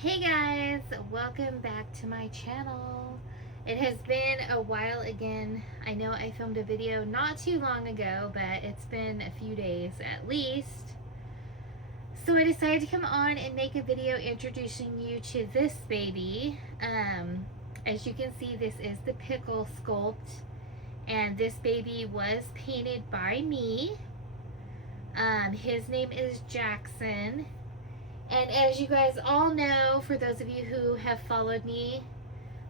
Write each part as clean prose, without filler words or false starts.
Hey guys, welcome back to my channel. It has been a while again. I know I filmed a video not too long ago, but it's been a few days at least. So I decided to come on and make a video introducing you to this baby. As you can see, this is the pickle sculpt, and this baby was painted by me. His name is Jackson. And as you guys all know, for those of you who have followed me,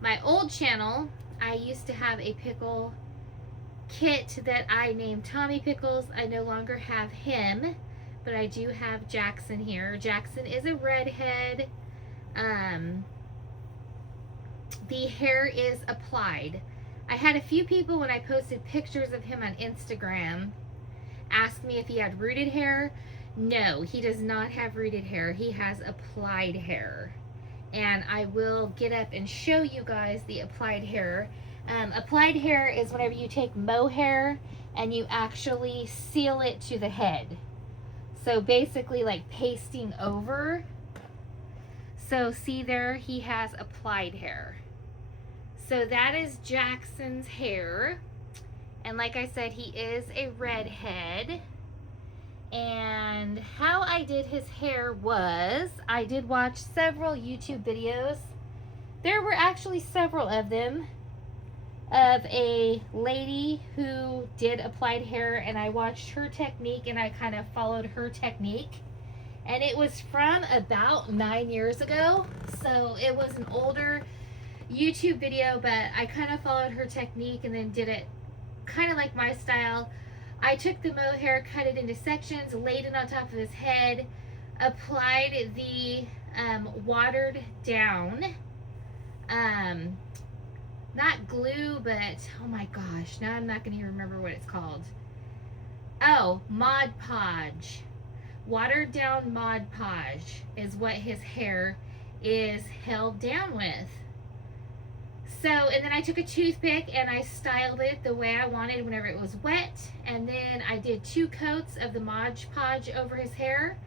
my old channel, I used to have a pickle kit that I named Tommy Pickles. I no longer have him, but I do have Jackson here. Jackson is a redhead. The hair is applied. I had a few people when I posted pictures of him on Instagram ask me if he had rooted hair. No, he does not have rooted hair. He has applied hair. And I will get up and show you guys the applied hair. Applied hair is whenever you take mohair and you actually seal it to the head. So basically like pasting over. So see there, he has applied hair. So that is Jackson's hair. And like I said, he is a redhead. And how I did his hair was, I did watch several YouTube videos. There were actually several of them of a lady who did applied hair, and I watched her technique and I kind of followed her technique. And it was from about 9 years ago, so it was an older YouTube video, but I kind of followed her technique and then did it kind of like my style. I took the mohair, cut it into sections, laid it on top of his head, applied the watered down, not glue, but oh my gosh, now I'm not going to remember what it's called. Oh, Mod Podge. Watered down Mod Podge is what his hair is held down with. So, and then I took a toothpick and I styled it the way I wanted whenever it was wet. And then I did 2 coats of the Mod Podge over his hair.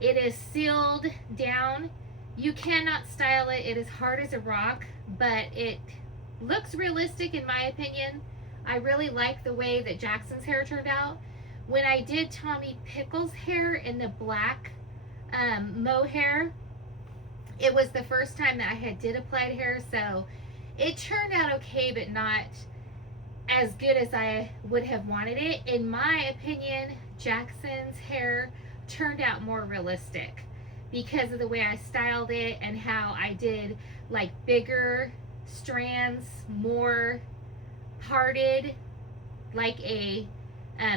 It is sealed down. You cannot style it. It is hard as a rock, but it looks realistic in my opinion. I really like the way that Jackson's hair turned out. When I did Tommy Pickles' hair in the black mohair, it was the first time that I did applied hair, so it turned out okay, but not as good as I would have wanted it. In my opinion, Jackson's hair turned out more realistic because of the way I styled it and how I did like bigger strands, more parted, like a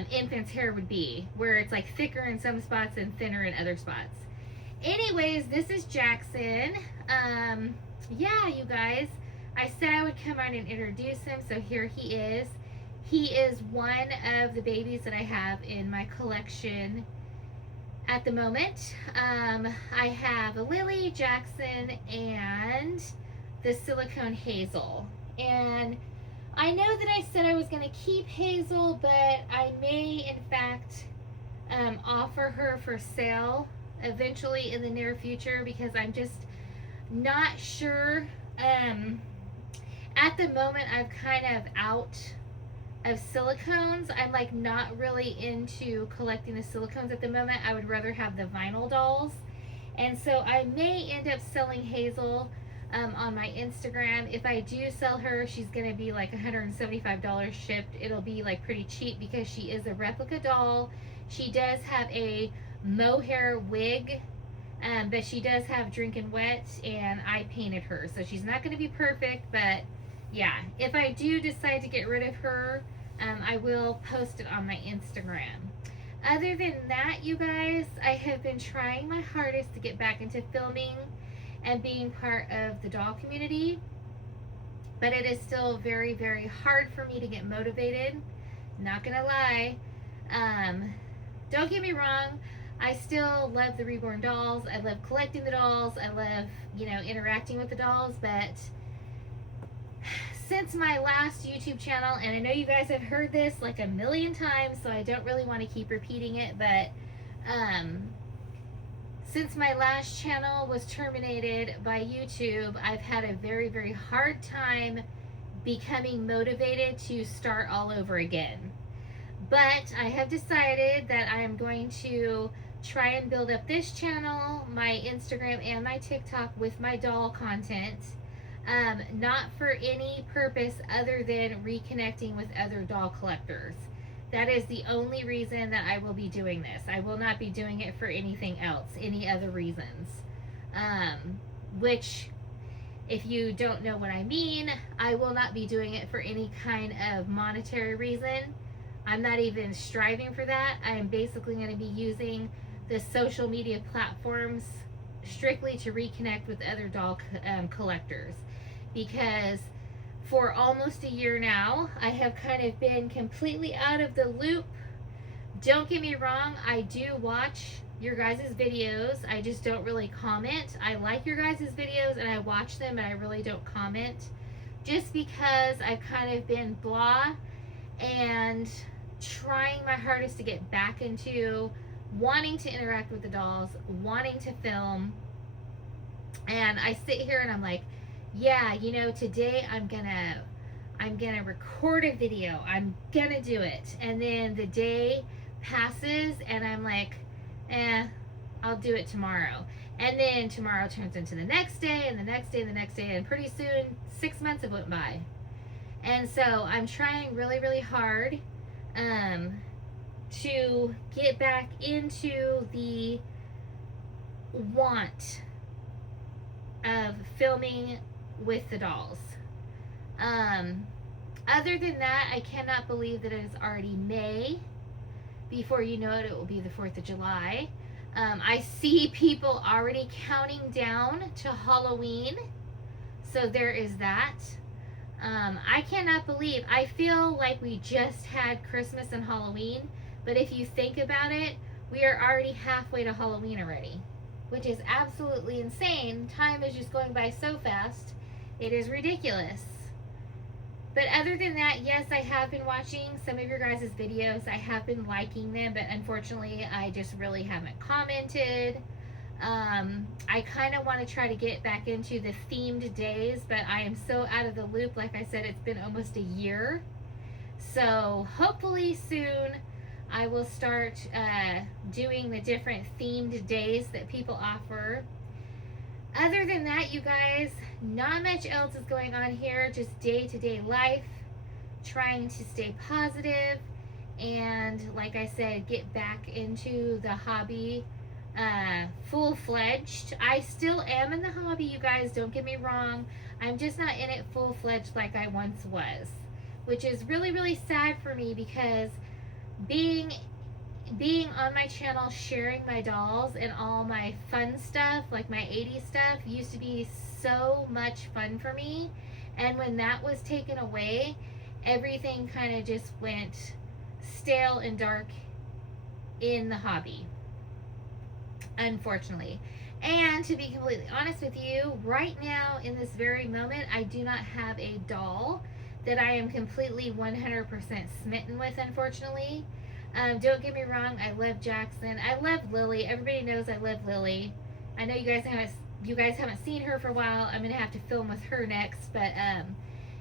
infant's hair would be, where it's like thicker in some spots and thinner in other spots. Anyways, this is Jackson. Yeah, you guys, I said I would come on and introduce him, so here he is. He is one of the babies that I have in my collection at the moment. I have a Lily, Jackson, and the silicone Hazel. And I know that I said I was going to keep Hazel, but I may in fact offer her for sale eventually in the near future because I'm just not sure. At the moment, I'm kind of out of silicones. I'm like not really into collecting the silicones at the moment. I would rather have the vinyl dolls. And so I may end up selling Hazel on my Instagram. If I do sell her, she's going to be like $175 shipped. It'll be like pretty cheap because she is a replica doll. She does have a mohair wig, but she does have Drinking Wet, and I painted her. So she's not going to be perfect, but yeah, if I do decide to get rid of her, I will post it on my Instagram. Other than that, you guys, I have been trying my hardest to get back into filming and being part of the doll community, but it is still very, very hard for me to get motivated. Not gonna lie. Don't get me wrong, I still love the reborn dolls. I love collecting the dolls. I love, interacting with the dolls, but since my last YouTube channel, and I know you guys have heard this like a million times, so I don't really want to keep repeating it, but Since my last channel was terminated by YouTube, I've had a very, very hard time becoming motivated to start all over again. But I have decided that I am going to try and build up this channel, my Instagram, and my TikTok with my doll content. Not for any purpose other than reconnecting with other doll collectors. That is the only reason that I will be doing this. I will not be doing it for anything else, any other reasons. Which, if you don't know what I mean, I will not be doing it for any kind of monetary reason. I'm not even striving for that. I am basically going to be using the social media platforms strictly to reconnect with other doll collectors. Because for almost a year now, I have kind of been completely out of the loop. Don't get me wrong, I do watch your guys' videos. I just don't really comment. I like your guys' videos and I watch them, but I really don't comment. Just because I've kind of been blah and trying my hardest to get back into wanting to interact with the dolls, wanting to film. And I sit here and I'm like, yeah, you know, today I'm gonna record a video. I'm gonna do it. And then the day passes and I'm like, I'll do it tomorrow. And then tomorrow turns into the next day and the next day and the next day, and pretty soon 6 months have went by. And so I'm trying really, really hard to get back into the want of filming with the dolls. Other than that, I cannot believe that it is already May. Before you know it, it will be the 4th of July. I see people already counting down to Halloween. So there is that. I cannot believe, I feel like we just had Christmas and Halloween, but if you think about it, we are already halfway to Halloween already, which is absolutely insane. Time is just going by so fast. It is ridiculous. But other than that, yes, I have been watching some of your guys' videos. I have been liking them, but unfortunately, I just really haven't commented. I kind of want to try to get back into the themed days, but I am so out of the loop. Like I said, it's been almost a year. So hopefully soon I will start doing the different themed days that people offer. Other than that, you guys, not much else is going on here. Just day-to-day life, trying to stay positive, and like I said, get back into the hobby full-fledged. I still am in the hobby, you guys, don't get me wrong. I'm just not in it full-fledged like I once was, which is really, really sad for me, because being on my channel, sharing my dolls and all my fun stuff, like my 80s stuff, used to be so much fun for me. And when that was taken away, everything kind of just went stale and dark in the hobby, unfortunately. And to be completely honest with you, right now in this very moment, I do not have a doll that I am completely 100% smitten with, unfortunately. Don't get me wrong, I love Jackson. I love Lily. Everybody knows I love Lily. I know you guys haven't seen her for a while. I'm gonna have to film with her next, but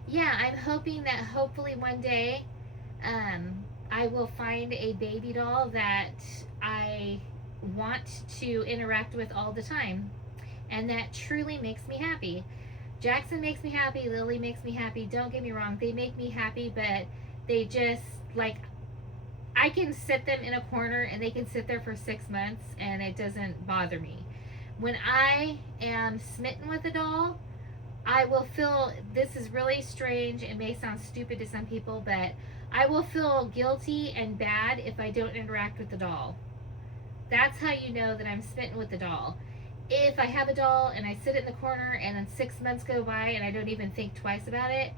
yeah, I'm hoping that hopefully one day I will find a baby doll that I want to interact with all the time, and that truly makes me happy. Jackson makes me happy. Lily makes me happy. Don't get me wrong, they make me happy, but they just, like, I can sit them in a corner and they can sit there for 6 months and it doesn't bother me. When I am smitten with a doll, I will feel, this is really strange, it may sound stupid to some people, but I will feel guilty and bad if I don't interact with the doll. That's how you know that I'm smitten with the doll. If I have a doll and I sit it in the corner and then 6 months go by and I don't even think twice about it,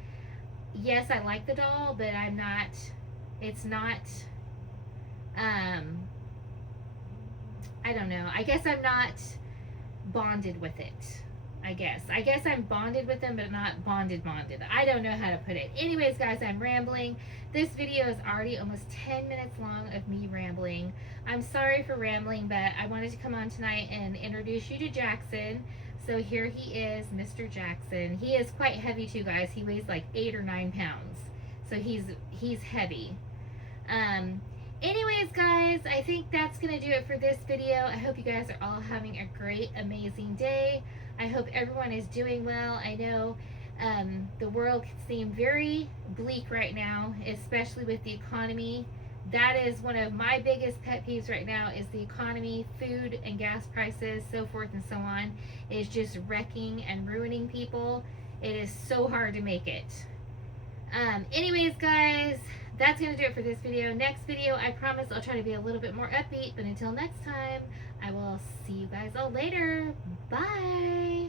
yes, I like the doll, but I'm not, it's not, I don't know. I guess I'm not bonded with it. I guess. I guess I'm bonded with them, but not bonded. I don't know how to put it. Anyways, guys, I'm rambling. This video is already almost 10 minutes long of me rambling. I'm sorry for rambling, but I wanted to come on tonight and introduce you to Jackson. So here he is, Mr. Jackson. He is quite heavy too, guys. He weighs like 8 or 9 pounds. So he's heavy. Anyways, guys, I think that's going to do it for this video. I hope you guys are all having a great, amazing day. I hope everyone is doing well. I know the world can seem very bleak right now, especially with the economy. That is one of my biggest pet peeves right now is the economy, food and gas prices, so forth and so on. Is just wrecking and ruining people. It is so hard to make it. Anyways, guys, that's going to do it for this video. Next video, I promise I'll try to be a little bit more upbeat. But until next time, I will see you guys all later. Bye.